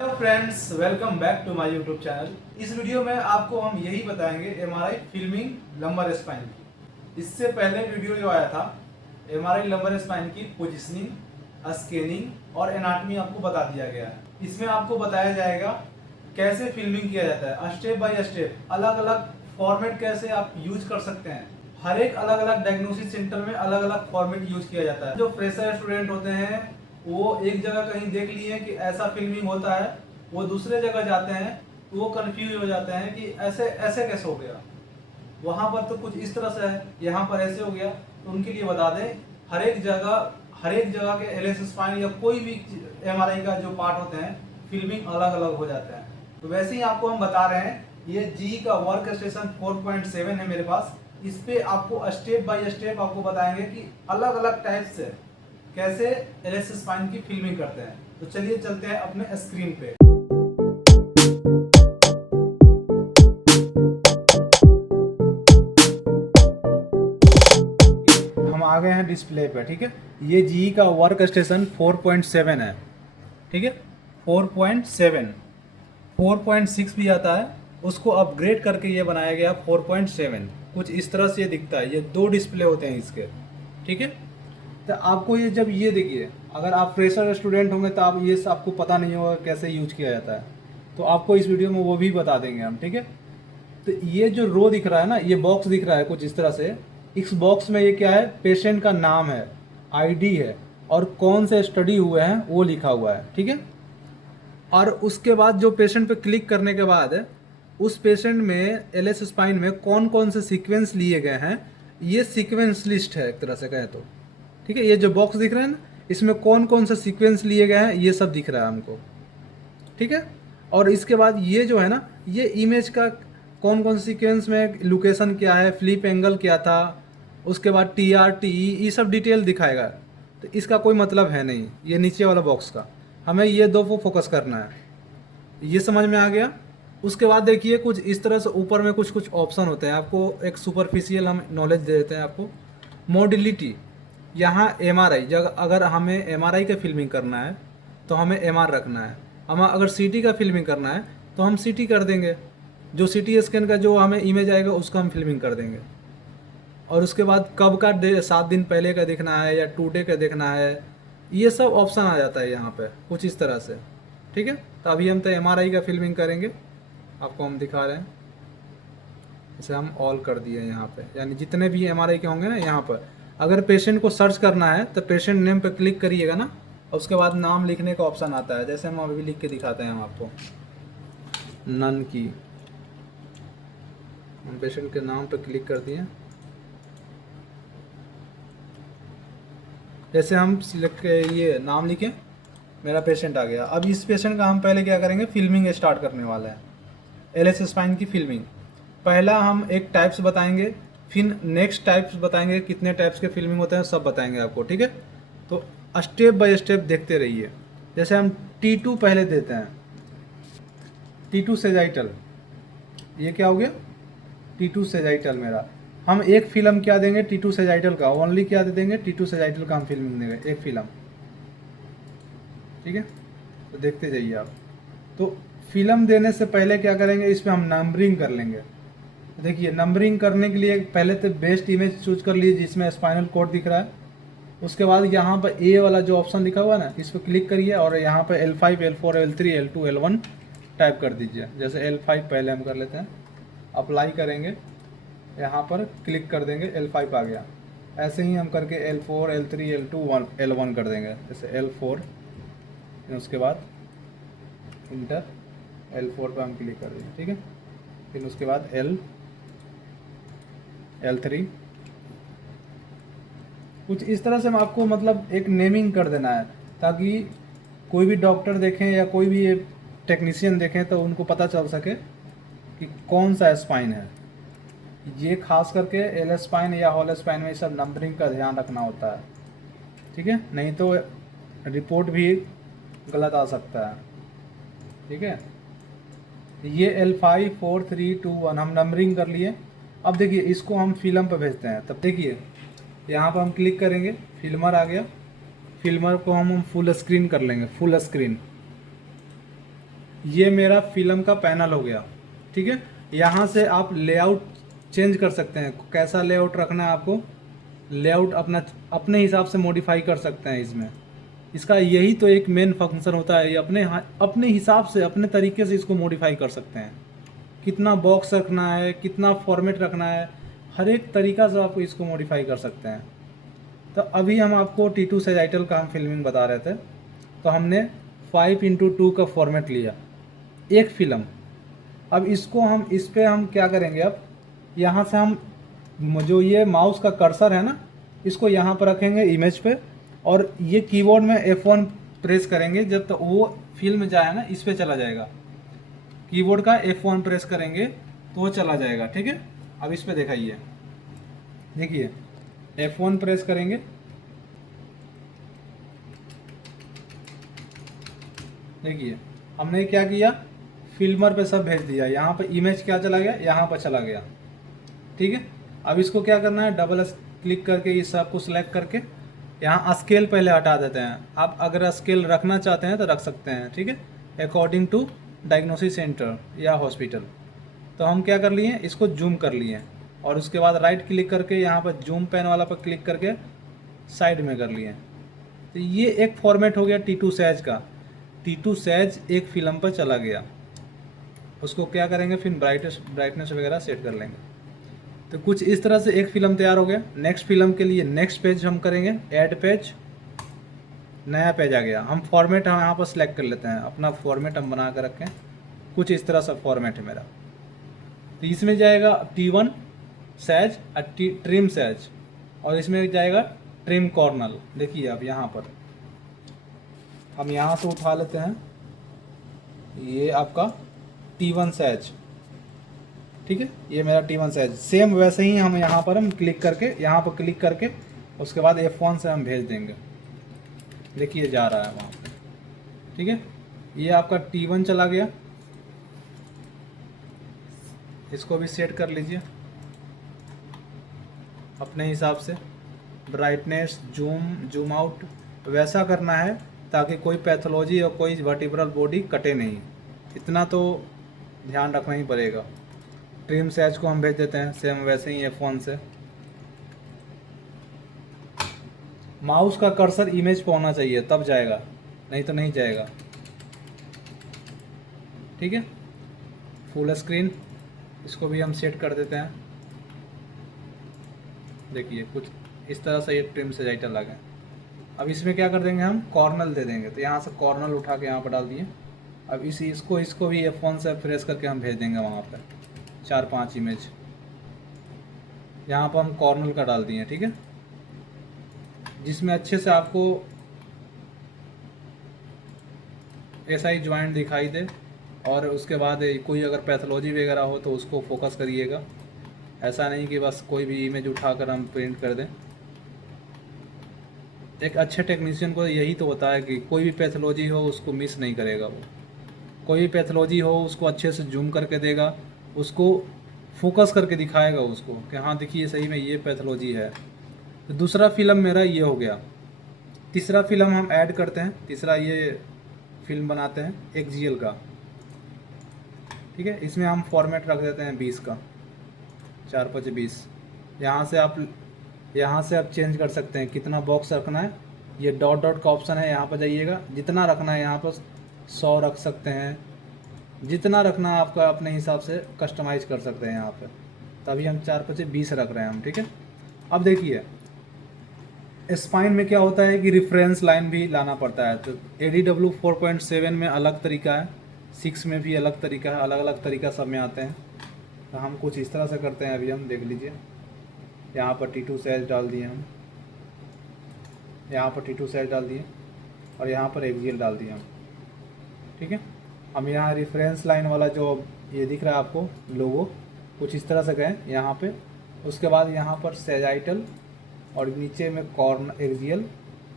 Hello friends, welcome back to my YouTube channel. इस video में आपको हम यही बताएंगे एमआरआई फिल्मिंग लंबर स्पाइन की। इससे पहले वीडियो जो आया था एमआरआई लंबर स्पाइन की पोजीशनिंग, स्कैनिंग और एनाटॉमी आपको बता दिया गया है। इसमें आपको बताया जाएगा कैसे फिल्मिंग किया जाता है, स्टेप बाय स्टेप, अलग अलग फॉर्मेट कैसे आप यूज कर सकते हैं। हर एक अलग अलग डायग्नोसिस सेंटर में अलग अलग फॉर्मेट यूज किया जाता है। जो फ्रेशर स्टूडेंट होते हैं वो एक जगह कहीं देख लिए कि ऐसा फिल्मिंग होता है, वो दूसरे जगह जाते हैं तो वो कंफ्यूज हो जाते हैं कि ऐसे ऐसे कैसे हो गया, वहां पर तो कुछ इस तरह से है, यहाँ पर ऐसे हो गया। तो उनके लिए बता दें, हर एक जगह के एलएस स्पाइन या कोई भी एमआरआई का जो पार्ट होते हैं फिल्मिंग अलग अलग हो जाते हैं। तो वैसे ही आपको हम बता रहे हैं, ये जी का वर्क स्टेशन 4.7 है मेरे पास। इस पे आपको स्टेप बाय स्टेप आपको बताएंगे कि अलग अलग टाइप से कैसे एलएस स्पाइन की फिल्मिंग करते हैं। तो चलिए चलते हैं अपने स्क्रीन पे। हम आ गए हैं डिस्प्ले पे, ठीक है। ये जी का वर्क स्टेशन 4.7 है, ठीक है। 4.7, 4.6 भी आता है, उसको अपग्रेड करके ये बनाया गया 4.7। कुछ इस तरह से ये दिखता है। ये दो डिस्प्ले होते हैं इसके, ठीक है। तो आपको ये जब ये देखिए, अगर आप फ्रेशर स्टूडेंट होंगे तो आप ये आपको पता नहीं होगा कैसे यूज किया जाता है, तो आपको इस वीडियो में वो भी बता देंगे हम, ठीक है। तो ये जो रो दिख रहा है ना, ये बॉक्स दिख रहा है कुछ इस तरह से। इस बॉक्स में ये क्या है, पेशेंट का नाम है, आईडी है और कौन से स्टडी हुए हैं वो लिखा हुआ है, ठीक है। और उसके बाद जो पेशेंट पे क्लिक करने के बाद उस पेशेंट में एलएस स्पाइन में कौन कौन से सीक्वेंस लिए गए हैं, ये सीक्वेंस लिस्ट है एक तरह से कहें तो, ठीक है। ये जो बॉक्स दिख रहा है ना, इसमें कौन कौन से सीक्वेंस लिए गए हैं ये सब दिख रहा है हमको, ठीक है। और इसके बाद ये जो है ना, ये इमेज का कौन कौन सीक्वेंस में लोकेशन क्या है, फ्लिप एंगल क्या था, उसके बाद टी आर टी ई, ये सब डिटेल दिखाएगा। तो इसका कोई मतलब है नहीं ये नीचे वाला बॉक्स का, हमें ये दो को फोकस करना है। ये समझ में आ गया। उसके बाद देखिए कुछ इस तरह से ऊपर में कुछ कुछ ऑप्शन होते हैं। आपको एक सुपरफिशियल हम नॉलेज दे देते हैं आपको। मोडिलिटी, यहाँ एमआरआई, जब अगर हमें एमआरआई का फिल्मिंग करना है तो हमें एमआर रखना है। हम अगर सीटी का फिल्मिंग करना है तो हम सीटी कर देंगे, जो सीटी स्कैन का जो हमें इमेज आएगा उसका हम फिल्मिंग कर देंगे। और उसके बाद कब का 7 दिन पहले का देखना है या 2 डे का देखना है, ये सब ऑप्शन आ जाता है यहाँ पे कुछ इस तरह से, ठीक है। तो अभी हम तो एमआरआई का फिल्मिंग करेंगे, आपको हम दिखा रहे हैं। इसे हम ऑल कर दिए यहाँ पे, यानी जितने भी एमआरआई के होंगे ना, यहाँ पर अगर पेशेंट को सर्च करना है तो पेशेंट नेम पे क्लिक करिएगा ना, और उसके बाद नाम लिखने का ऑप्शन आता है। जैसे हम अभी लिख के दिखाते हैं हम आपको, नन की, हम पेशेंट के नाम पे क्लिक कर दिए। जैसे हम सिलेक्ट ये नाम लिखें, मेरा पेशेंट आ गया। अब इस पेशेंट का हम पहले क्या करेंगे, फिल्मिंग स्टार्ट करने वाले हैं, एलएस स्पाइन की फिल्मिंग। पहला हम एक टाइप्स बताएंगे, फिर नेक्स्ट टाइप्स बताएंगे, कितने टाइप्स के फिल्मिंग होते हैं सब बताएंगे आपको, ठीक है। तो स्टेप बाय स्टेप देखते रहिए। जैसे हम T2 पहले देते हैं, T2 सेजाइटल, ये क्या हो गया, T2 सेजाइटल मेरा। हम एक फिल्म क्या देंगे T2 सेजाइटल का, ओनली क्या दे देंगे, T2 सेजाइटल का हम फिल्मिंग देंगे, एक फिल्म, ठीक है। तो देखते जाइए आप। तो फिल्म देने से पहले क्या करेंगे, इसमें हम नंबरिंग कर लेंगे। देखिए नंबरिंग करने के लिए पहले तो बेस्ट इमेज चूज कर लीजिए जिसमें स्पाइनल कॉर्ड दिख रहा है। उसके बाद यहाँ पर ए वाला जो ऑप्शन लिखा हुआ है ना, इस पर क्लिक करिए और यहाँ पर L5, L4, L3, L2, L1 type कर दीजिए। जैसे L5 पहले हम कर लेते हैं, अप्लाई करेंगे, यहाँ पर क्लिक कर देंगे, L5 आ गया। ऐसे ही हम करके L4, L3, L2, L1 कर देंगे। जैसे L4, उसके बाद इंटर, L4 पर हम क्लिक कर देंगे, ठीक है। फिर उसके बाद L3, कुछ इस तरह से हम आपको मतलब एक नेमिंग कर देना है, ताकि कोई भी डॉक्टर देखें या कोई भी टेक्नीशियन देखें तो उनको पता चल सके कि कौन सा स्पाइन है। ये खास करके एल स्पाइन या होल स्पाइन में सब नंबरिंग का ध्यान रखना होता है, ठीक है, नहीं तो रिपोर्ट भी गलत आ सकता है, ठीक है। ये L5, 4, 3, 2, 1 हम नंबरिंग कर लिए। अब देखिए इसको हम फिल्म पर भेजते हैं। तब देखिए यहाँ पर हम क्लिक करेंगे, फिल्मर आ गया। फिल्मर को हम फुल स्क्रीन कर लेंगे, फुल स्क्रीन, ये मेरा फिल्म का पैनल हो गया, ठीक है। यहाँ से आप लेआउट चेंज कर सकते हैं, कैसा लेआउट रखना है आपको, लेआउट अपना अपने हिसाब से मॉडिफाई कर सकते हैं इसमें। इसका यही तो एक मेन फंक्शन होता है, ये अपने हिसाब से अपने तरीके से इसको मॉडिफाई कर सकते हैं। कितना बॉक्स रखना है, कितना फॉर्मेट रखना है, हर एक तरीका से आप इसको मॉडिफाई कर सकते हैं। तो अभी हम आपको T2 सेजाइटल का हम फिल्मिंग बता रहे थे। तो हमने 5x2 का फॉर्मेट लिया, एक फिल्म। अब इसको हम इस पे हम क्या करेंगे, अब यहाँ से हम जो ये माउस का कर्सर है ना, इसको यहाँ पर रखेंगे इमेज पे, और ये कीबोर्ड में F1 प्रेस करेंगे, जब तक वो फिल्म जाए ना इस पे चला जाएगा। कीबोर्ड का F1 प्रेस करेंगे तो वो चला जाएगा, ठीक है। अब इस पे दिखाइए, देखिए F1 प्रेस करेंगे, देखिए हमने क्या किया, फिल्मर पे सब भेज दिया। यहाँ पे इमेज क्या चला गया, यहाँ पर चला गया, ठीक है। अब इसको क्या करना है, डबल क्लिक करके इस सब को सिलेक्ट करके यहाँ स्केल पहले हटा देते हैं। आप अगर स्केल रखना चाहते हैं तो रख सकते हैं, ठीक है, अकॉर्डिंग टू डायग्नोसिस सेंटर या हॉस्पिटल। तो हम क्या कर लिए, इसको जूम कर लिए, और उसके बाद राइट क्लिक करके यहाँ पर जूम पेन वाला पर क्लिक करके साइड में कर लिए। तो ये एक फॉर्मेट हो गया T2 सैज का। T2 सैज एक फिल्म पर चला गया, उसको क्या करेंगे, फिर ब्राइटनेस वगैरह सेट कर लेंगे। तो कुछ इस तरह से एक फिल्म तैयार हो गया। नेक्स्ट फिल्म के लिए नेक्स्ट पेज हम करेंगे, ऐड पेज, नया पेज आ गया। हम फॉर्मेट हम यहाँ पर सिलेक्ट कर लेते हैं, अपना फॉर्मेट हम बना कर रखें, कुछ इस तरह सा फॉर्मेट है मेरा। तो इसमें जाएगा T1 सैज और ट्रिम सैज, और इसमें जाएगा ट्रिम कॉर्नल। देखिए अब यहाँ पर हम यहाँ से उठा लेते हैं, ये आपका T1 सैज, ठीक है, ये मेरा T1 सैज। सेम वैसे ही हम यहाँ पर हम क्लिक करके, यहाँ पर क्लिक करके उसके बाद F1 से हम भेज देंगे। देखिए जा रहा है वहाँ पे, ठीक है। ये आपका T1 चला गया, इसको भी सेट कर लीजिए अपने हिसाब से। ब्राइटनेस, जूम आउट वैसा करना है ताकि कोई पैथोलॉजी और कोई वर्टिब्रल बॉडी कटे नहीं, इतना तो ध्यान रखना ही पड़ेगा। ट्रिम सैज को हम भेज देते हैं सेम वैसे ही F1 से। माउस का कर्सर इमेज पे होना चाहिए तब जाएगा, नहीं तो नहीं जाएगा, ठीक है। फुल स्क्रीन, इसको भी हम सेट कर देते हैं। देखिए कुछ इस तरह से ये ट्रिम से टाइटल आ गया। अब इसमें क्या कर देंगे, हम कॉर्नल दे देंगे। तो यहाँ से कॉर्नल उठा के यहाँ पर डाल दिए। अब इसको भी F1 से प्रेस करके हम भेज देंगे वहाँ पर 4-5 इमेज। यहाँ पर हम कॉर्नल का डाल दिए, ठीक है, जिसमें अच्छे से आपको SI ज्वाइंट दिखाई दे। और उसके बाद कोई अगर पैथोलॉजी वगैरह हो तो उसको फोकस करिएगा, ऐसा नहीं कि बस कोई भी इमेज उठाकर हम प्रिंट कर दें। एक अच्छे टेक्नीशियन को यही तो होता है कि कोई भी पैथोलॉजी हो उसको मिस नहीं करेगा वो। कोई भी पैथोलॉजी हो उसको अच्छे से जूम करके देगा, उसको फोकस करके दिखाएगा उसको कि हाँ देखिए सही में ये पैथोलॉजी है। तो दूसरा फिल्म मेरा ये हो गया। तीसरा फिल्म हम ऐड करते हैं, तीसरा ये फिल्म बनाते हैं एक्जियल का, ठीक है। इसमें हम फॉर्मेट रख देते हैं 20 का, 4×5=20। यहाँ से आप चेंज कर सकते हैं कितना बॉक्स रखना है। ये डॉट डॉट का ऑप्शन है, यहाँ पर जाइएगा, जितना रखना है यहाँ पर 100 रख सकते हैं, जितना रखना है आपका अपने हिसाब से कस्टमाइज कर सकते हैं यहाँ पे। तभी हम 4×20 रख रहे हैं हम, ठीक है। अब देखिए स्पाइन में क्या होता है कि रेफरेंस लाइन भी लाना पड़ता है। तो ADW 4.7 में अलग तरीका है, 6 में भी अलग तरीका है, अलग अलग तरीका सब में आते हैं। तो हम कुछ इस तरह से करते हैं। अभी हम देख लीजिए, यहाँ पर T2 सैज डाल दिए हम, यहाँ पर T2 सैज डाल दिए, और यहाँ पर एक्जियल डाल दिए हम, ठीक है। हम यहाँ रेफरेंस लाइन वाला जो ये दिख रहा है आपको लोगो, कुछ इस तरह से गए यहाँ पे। उसके बाद यहाँ पर सेजाइटल और नीचे में कॉर्नर एक्जियल,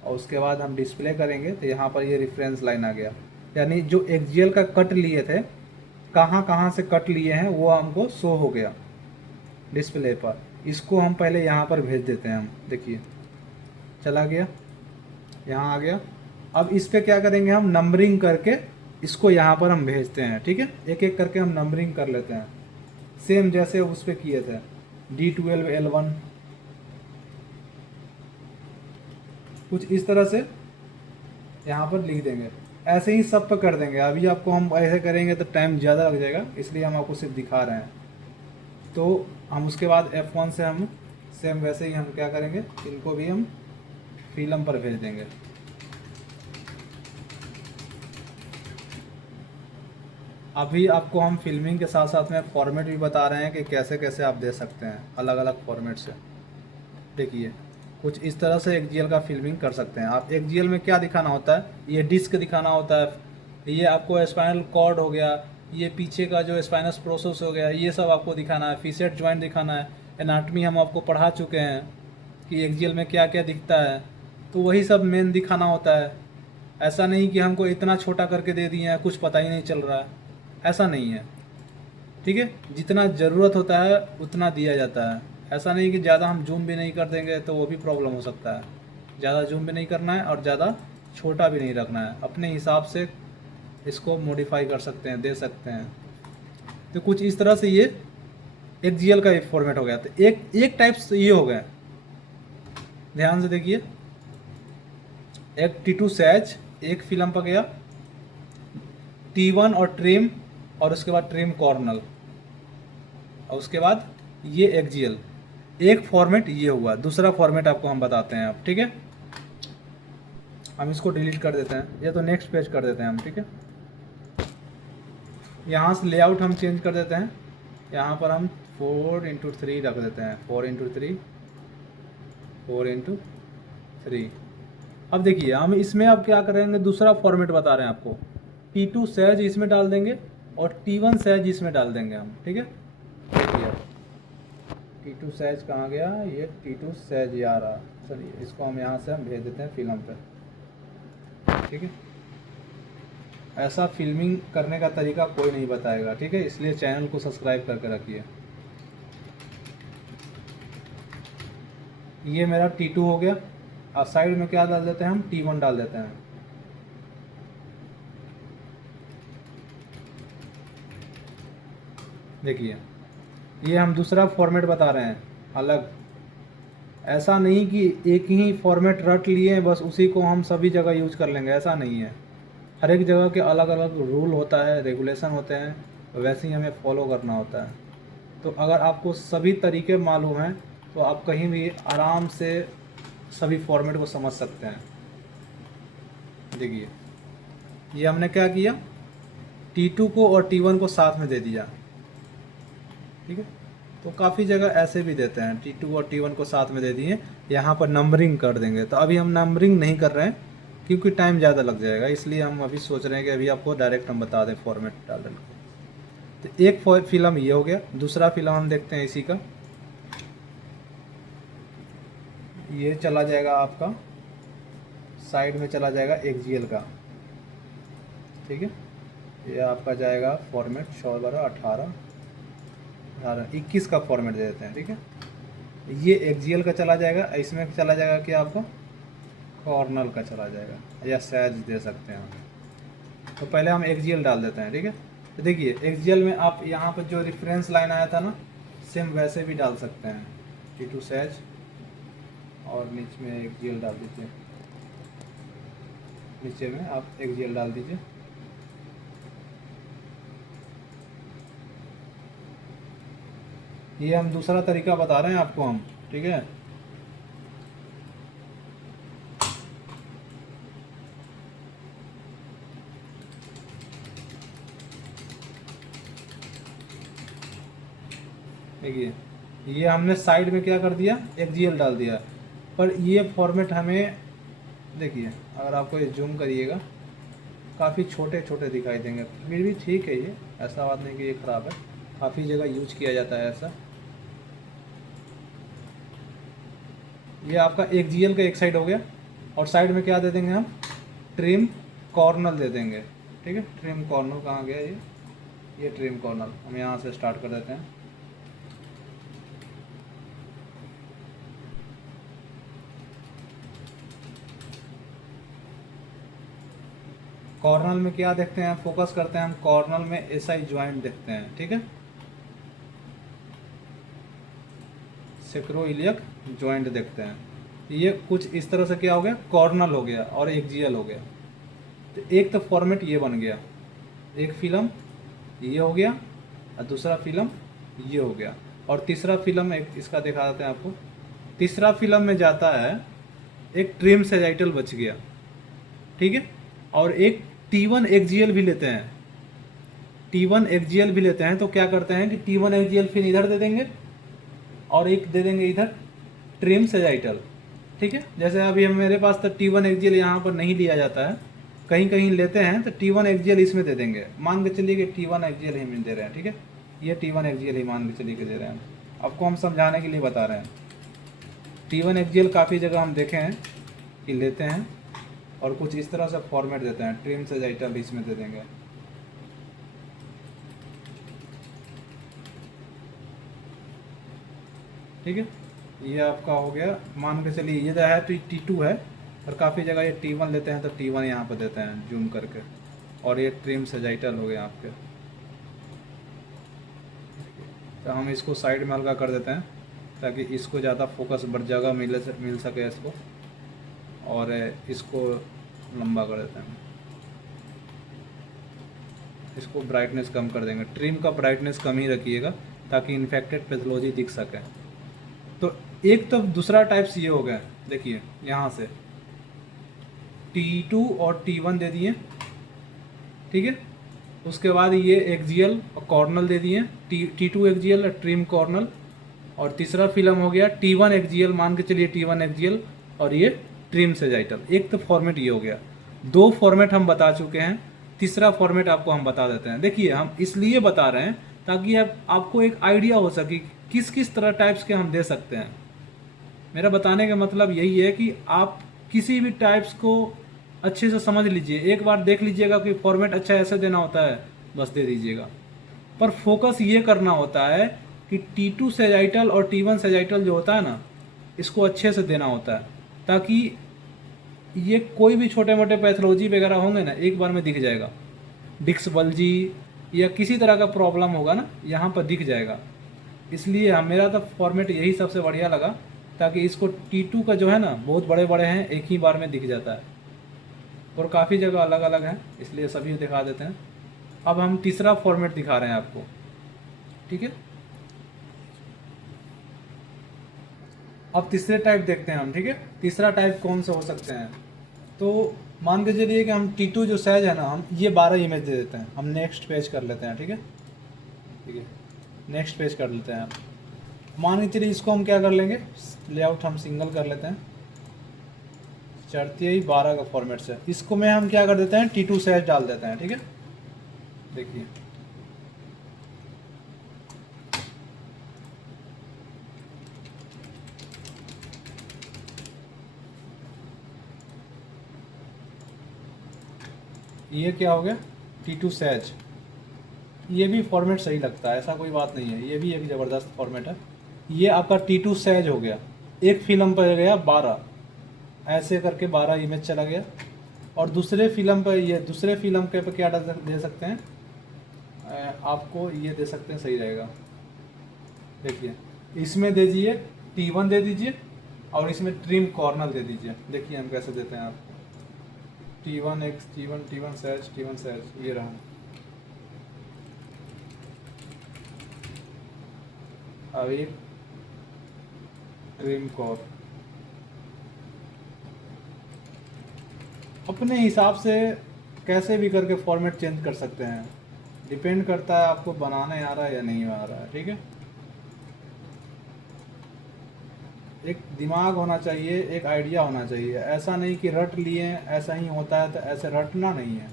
और उसके बाद हम डिस्प्ले करेंगे तो यहाँ पर ये रेफरेंस लाइन आ गया। यानी जो एक्जियल का कट लिए थे, कहाँ कहाँ से कट लिए हैं वो हमको शो हो गया डिस्प्ले पर। इसको हम पहले यहाँ पर भेज देते हैं हम, देखिए चला गया, यहाँ आ गया। अब इस पर क्या करेंगे, हम नंबरिंग करके इसको यहाँ पर हम भेजते हैं, ठीक है। एक एक करके हम नंबरिंग कर लेते हैं, सेम जैसे उस पर किए थे, D12L1, कुछ इस तरह से यहाँ पर लिख देंगे। ऐसे ही सब पे कर देंगे। अभी आपको हम ऐसे करेंगे तो टाइम ज़्यादा लग जाएगा, इसलिए हम आपको सिर्फ दिखा रहे हैं। तो हम उसके बाद F1 से हम सेम वैसे ही हम क्या करेंगे, इनको भी हम फिल्म पर भेज देंगे। अभी आपको हम फिल्मिंग के साथ साथ में फॉर्मेट भी बता रहे हैं कि कैसे कैसे आप दे सकते हैं अलग अलग फॉर्मेट से। देखिए, कुछ इस तरह से XGL का फिल्मिंग कर सकते हैं आप। XGL में क्या दिखाना होता है, ये डिस्क दिखाना होता है, ये आपको स्पाइनल कॉर्ड हो गया, ये पीछे का जो स्पाइनस प्रोसेस हो गया, ये सब आपको दिखाना है। फीसेट जॉइंट दिखाना है। एनाटमी हम आपको पढ़ा चुके हैं कि XGL में क्या क्या दिखता है, तो वही सब मेन दिखाना होता है। ऐसा नहीं कि हमको इतना छोटा करके दे दिए हैं, कुछ पता ही नहीं चल रहा है, ऐसा नहीं है, ठीक है। जितना ज़रूरत होता है उतना दिया जाता है। ऐसा नहीं कि ज़्यादा हम जूम भी नहीं कर देंगे तो वो भी प्रॉब्लम हो सकता है। ज़्यादा जूम भी नहीं करना है और ज़्यादा छोटा भी नहीं रखना है, अपने हिसाब से इसको मॉडिफाई कर सकते हैं, दे सकते हैं। तो कुछ इस तरह से ये XGL का एक फॉर्मेट हो गया। तो एक एक टाइप से ये हो गया, ध्यान से देखिए। एक T2 सैज एक फिल्म पर गया, T1 और ट्रिम, और उसके बाद ट्रिम कॉर्नल, और उसके बाद ये XGL। एक फॉर्मेट ये हुआ। दूसरा फॉर्मेट आपको हम बताते हैं अब, ठीक है। हम इसको डिलीट कर देते हैं, ये तो नेक्स्ट पेज कर देते हैं हम, ठीक है। यहाँ से लेआउट हम चेंज कर देते हैं। यहाँ पर हम 4x3 रख देते हैं, 4x3, 4x3। अब देखिए, हम इसमें अब क्या करेंगे, दूसरा फॉर्मेट बता रहे हैं आपको। T2 सैज इसमें डाल देंगे और T1 सैज इसमें डाल देंगे हम, ठीक है। देखिए, T2 सैज कहाँ गया, ये T2 सैज ये आ रहा। चलिए, इसको हम यहाँ से हम भेज देते हैं फिल्म पे, ठीक है। ऐसा फिल्मिंग करने का तरीका कोई नहीं बताएगा, ठीक है, इसलिए चैनल को सब्सक्राइब करके रखिए। ये मेरा T2 हो गया। और साइड में क्या डाल देते हैं हम, T1 डाल देते हैं। देखिए, ये हम दूसरा फॉर्मेट बता रहे हैं अलग। ऐसा नहीं कि एक ही फॉर्मेट रट लिए बस उसी को हम सभी जगह यूज कर लेंगे, ऐसा नहीं है। हर एक जगह के अलग अलग रूल होता है, रेगुलेशन होते हैं, वैसे ही हमें फॉलो करना होता है। तो अगर आपको सभी तरीके मालूम हैं तो आप कहीं भी आराम से सभी फॉर्मेट को समझ सकते हैं। देखिए, ये हमने क्या किया, T2 को और T1 को साथ में दे दिया, ठीक है। तो काफ़ी जगह ऐसे भी देते हैं, T2 और T1 को साथ में दे दिए, यहाँ पर नंबरिंग कर देंगे। तो अभी हम नंबरिंग नहीं कर रहे हैं क्योंकि टाइम ज़्यादा लग जाएगा, इसलिए हम अभी सोच रहे हैं कि अभी आपको डायरेक्ट हम बता दें फॉर्मेट डाल दें। तो एक फिल्म ये हो गया। दूसरा फिल्म हम देखते हैं इसी का। ये चला जाएगा आपका, साइड में चला जाएगा XGL का, ठीक है। ये आपका जाएगा फॉर्मेट 16, 18, 18, 21 का फॉर्मेट दे देते हैं, ठीक है। ये XGL का चला जाएगा, इसमें चला जाएगा कि आपका कॉर्नल का चला जाएगा, या सैज दे सकते हैं हम। तो पहले हम XGL डाल देते हैं, ठीक है। तो देखिए, XGL में आप यहाँ पर जो रेफरेंस लाइन आया था ना, सेम वैसे भी डाल सकते हैं, T2 सैज, और नीचे में XGL डाल दीजिए, नीचे में आप XGL डाल दीजिए। ये हम दूसरा तरीका बता रहे हैं आपको हम, ठीक है। देखिए, ये हमने साइड में क्या कर दिया, XGL डाल दिया। पर ये फॉर्मेट हमें, देखिए अगर आपको ये जूम करिएगा, काफ़ी छोटे छोटे दिखाई देंगे, फिर भी ठीक है, ये ऐसा बात नहीं कि ये ख़राब है, काफ़ी जगह यूज किया जाता है ऐसा। ये आपका XGL का एक साइड हो गया, और साइड में क्या दे देंगे हम, ट्रिम कॉर्नल दे देंगे, ठीक है। ट्रिम कॉर्नल कहाँ गया, ये ट्रिम कॉर्नल हम यहाँ से स्टार्ट कर देते हैं। कॉर्नल में क्या देखते हैं, फोकस करते हैं हम कॉर्नल में एसआई ज्वाइंट देखते हैं, ठीक है, सेक्रोइलियक ज्वाइंट देखते हैं। ये कुछ इस तरह से क्या हो गया, कॉर्नल हो गया और एक्जियल हो गया। तो एक तो फॉर्मेट ये बन गया, एक फिल्म ये हो गया और दूसरा फिल्म ये हो गया, और तीसरा फिल्म एक इसका दिखा देते हैं आपको। तीसरा फिल्म में जाता है एक ट्रिम सेजाइटल बच गया, ठीक है, और एक T1 एक्जियल भी लेते हैं, T1 एक्जियल भी लेते हैं। तो क्या करते हैं कि T1 एक्जियल फिर इधर दे देंगे और एक दे देंगे इधर ट्रिम सेजाइटल, ठीक है। जैसे अभी हम मेरे पास तो T1 एक्जियल यहाँ पर नहीं लिया जाता है, कहीं कहीं लेते हैं तो T1 एक्जियल इसमें दे देंगे, मान के चलिए कि T1 एक्जियल ही में दे रहे हैं, ठीक है, ये T1 एक्जियल ही मान के चलिए के दे रहे हैं, आपको हम समझाने के लिए बता रहे हैं। T1 एक्जियल काफ़ी जगह हम देखे हैं कि लेते हैं और कुछ इस तरह से फॉर्मेट देते हैं, ट्रिम सेजाइटल इसमें दे देंगे, ठीक है। ये आपका हो गया, मान के चलिए ये जो है तो T2 है, और काफ़ी जगह ये T1 लेते हैं तो T1 यहाँ पर देते हैं जूम करके, और ये ट्रिम सेजाइटल हो गया आपके। तो हम इसको साइड में हल्का कर देते हैं ताकि इसको ज़्यादा फोकस जगह मिल सके इसको, और इसको लंबा कर देते हैं, इसको ब्राइटनेस कम कर देंगे। ट्रिम का ब्राइटनेस कम ही रखिएगा ताकि इन्फेक्टेड पैथोलॉजी दिख सके। तो एक तो दूसरा टाइप्स ये हो गया, देखिए यहाँ से T2 और T1 दे दिए, ठीक है। उसके बाद ये एक्जियल और कॉर्नल दे दिए, T2 एक्जियल और ट्रिम कॉर्नल, और तीसरा फिल्म हो गया T1 एक्जियल, मान के चलिए T1 एक्जियल, और ये ट्रिम सेजाइटल। एक तो फॉर्मेट ये हो गया, दो फॉर्मेट हम बता चुके हैं, तीसरा फॉर्मेट आपको हम बता देते हैं। देखिए हम इसलिए बता रहे हैं ताकि आपको एक आइडिया हो सके किस किस तरह टाइप्स के हम दे सकते हैं। मेरा बताने का मतलब यही है कि आप किसी भी टाइप्स को अच्छे से समझ लीजिए, एक बार देख लीजिएगा कि फॉर्मेट अच्छा ऐसे देना होता है, बस दे दीजिएगा। पर फोकस ये करना होता है कि T2 सेजाइटल और T1 सेजाइटल जो होता है ना, इसको अच्छे से देना होता है ताकि ये कोई भी छोटे मोटे पैथोलॉजी वगैरह होंगे ना, एक बार में दिख जाएगा। डिस्क बल्जी या किसी तरह का प्रॉब्लम होगा ना, यहाँ पर दिख जाएगा। इसलिए मेरा तो फॉर्मेट यही सबसे बढ़िया लगा, ताकि इसको T2 का जो है ना, बहुत बड़े बड़े हैं, एक ही बार में दिख जाता है, और काफ़ी जगह अलग अलग हैं, इसलिए सभी दिखा देते हैं। अब हम तीसरा फॉर्मेट दिखा रहे हैं आपको, ठीक है। अब तीसरे टाइप देखते हैं हम, ठीक है। तीसरा टाइप कौन से हो सकते हैं, तो मान के चलिए कि हम T2 जो साइज है ना, हम ये 12 इमेज दे देते हैं। हम नेक्स्ट पेज कर लेते हैं, ठीक है, ठीक है, नेक्स्ट पेज कर लेते हैं। मान के चलिए इसको हम क्या कर लेंगे, लेआउट हम सिंगल कर लेते हैं, चढ़ती ही 12 का फॉर्मेट से। इसको में हम क्या कर देते हैं, T2 साइज डाल देते हैं, ठीक है। देखिए ये क्या हो गया, T2 सैज। ये भी फॉर्मेट सही लगता है, ऐसा कोई बात नहीं है, ये भी एक ज़बरदस्त फॉर्मेट है। ये आपका T2 सैज हो गया, एक फिल्म पर गया 12, ऐसे करके 12 इमेज चला गया। और दूसरे फिल्म पर, ये दूसरे फिल्म के पे क्या दे सकते हैं, आपको ये दे सकते हैं, सही रहेगा। देखिए इसमें दे दीजिए T1 दे दीजिए, और इसमें ट्रिम कॉर्नल दे दीजिए। देखिए हम कैसे देते हैं आपको, T1 सैज, ये रहा। अब एक ट्रिम कॉर्नल अपने हिसाब से कैसे भी करके फॉर्मेट चेंज कर सकते हैं, डिपेंड करता है आपको बनाने आ रहा है या नहीं आ रहा है, ठीक है। एक दिमाग होना चाहिए, एक आइडिया होना चाहिए, ऐसा नहीं कि रट लिए ऐसा ही होता है, तो ऐसे रटना नहीं है।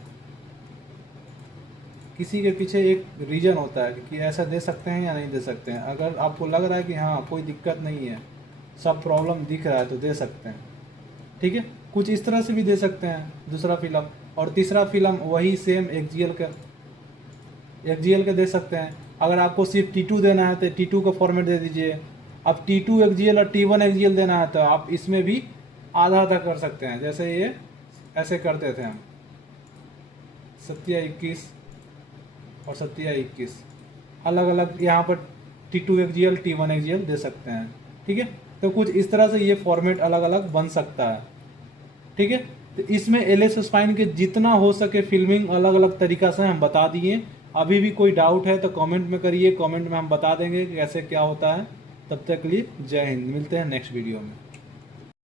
किसी के पीछे एक रीज़न होता है कि ऐसा दे सकते हैं या नहीं दे सकते हैं। अगर आपको लग रहा है कि हाँ कोई दिक्कत नहीं है, सब प्रॉब्लम दिख रहा है, तो दे सकते हैं, ठीक है। कुछ इस तरह से भी दे सकते हैं दूसरा फिल्म, और तीसरा फिल्म वही सेम एक्जियल के दे सकते हैं। अगर आपको सिर्फ T2 देना है तो T2 का फॉर्मेट दे दीजिए। अब T2 एक्जियल और T1 एक्जियल देना है तो आप इसमें भी आधा आधा कर सकते हैं, जैसे ये ऐसे करते थे हम, सत्या 21 और सत्या 21 अलग अलग यहाँ पर T2 XGL T1 XGL दे सकते हैं। ठीक है, तो कुछ इस तरह से ये फॉर्मेट अलग अलग बन सकता है। ठीक है, तो इसमें LS स्पाइन के जितना हो सके फिल्मिंग अलग अलग तरीक़ा से हम बता दिए। अभी भी कोई डाउट है तो कमेंट में करिए, कमेंट में हम बता देंगे कि कैसे क्या होता है। तब तक के लिए जय हिंद, मिलते हैं नेक्स्ट वीडियो में।